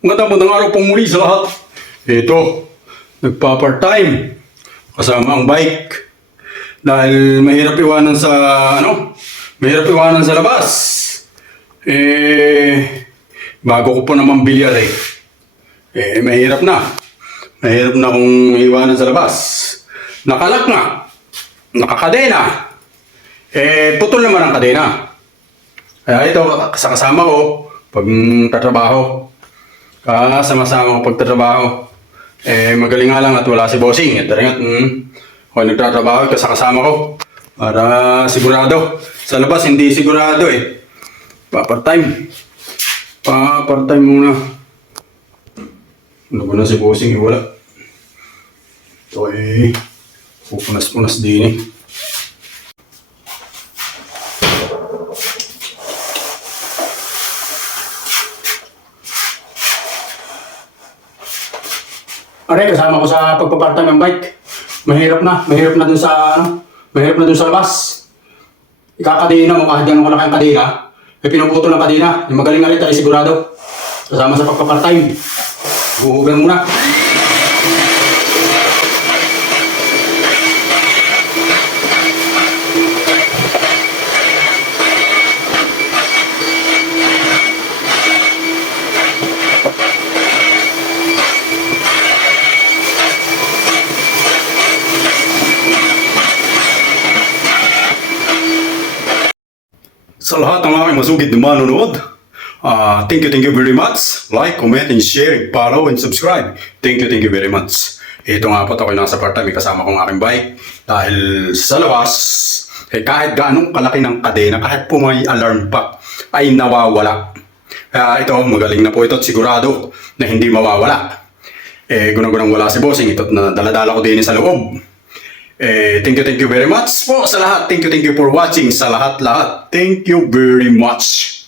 Magandang araw pong muli sa lahat. Ito, nagpa-part-time kasama ang bike. Dahil mahirap iwanan sa, mahirap iwanan sa labas. Bago ko po naman bilyar mahirap na. Mahirap na kung iwanan sa labas. Nakalak nga. Nakakadena. Putol naman ang kadena. Kaya ito, sa kasama ko, pag tatrabaho, sama-sama ko pagtatrabaho. Magaling nga lang at wala si bossing. At rin ako nagtatrabaho kasama ko. Para sigurado. Sa labas hindi sigurado Pa-part-time. Pa-part-time muna. Ano ko na si bossing wala. Ito pupunas-punas din Aray, kasama ko sa pagpapartan ng bike. Mahirap na dun sa, mahirap na dun sa labas. Ikakadena mo kahit gano'ng kalaki ang kadena. May pinuputol ng kadena. Yung magaling nga rin tayo sigurado. Kasama sa pagpapartime. Huhugan muna. Sa lahat ng aking masugid na manonood, thank you very much. Like, comment, and share, follow, and subscribe. Thank you very much. Ito nga po ako nasa part-time kasama kong aking bike. Dahil sa labas, kahit gaanong kalaki ng kadena, kahit po may alarm pa, ay nawawala. Kaya ito, magaling na po ito at sigurado na hindi mawawala. Gunang-gunang wala si bossing. Ito na daladala ko din sa loob. Thank you very much po sa lahat. Thank you for watching sa lahat. Thank you very much.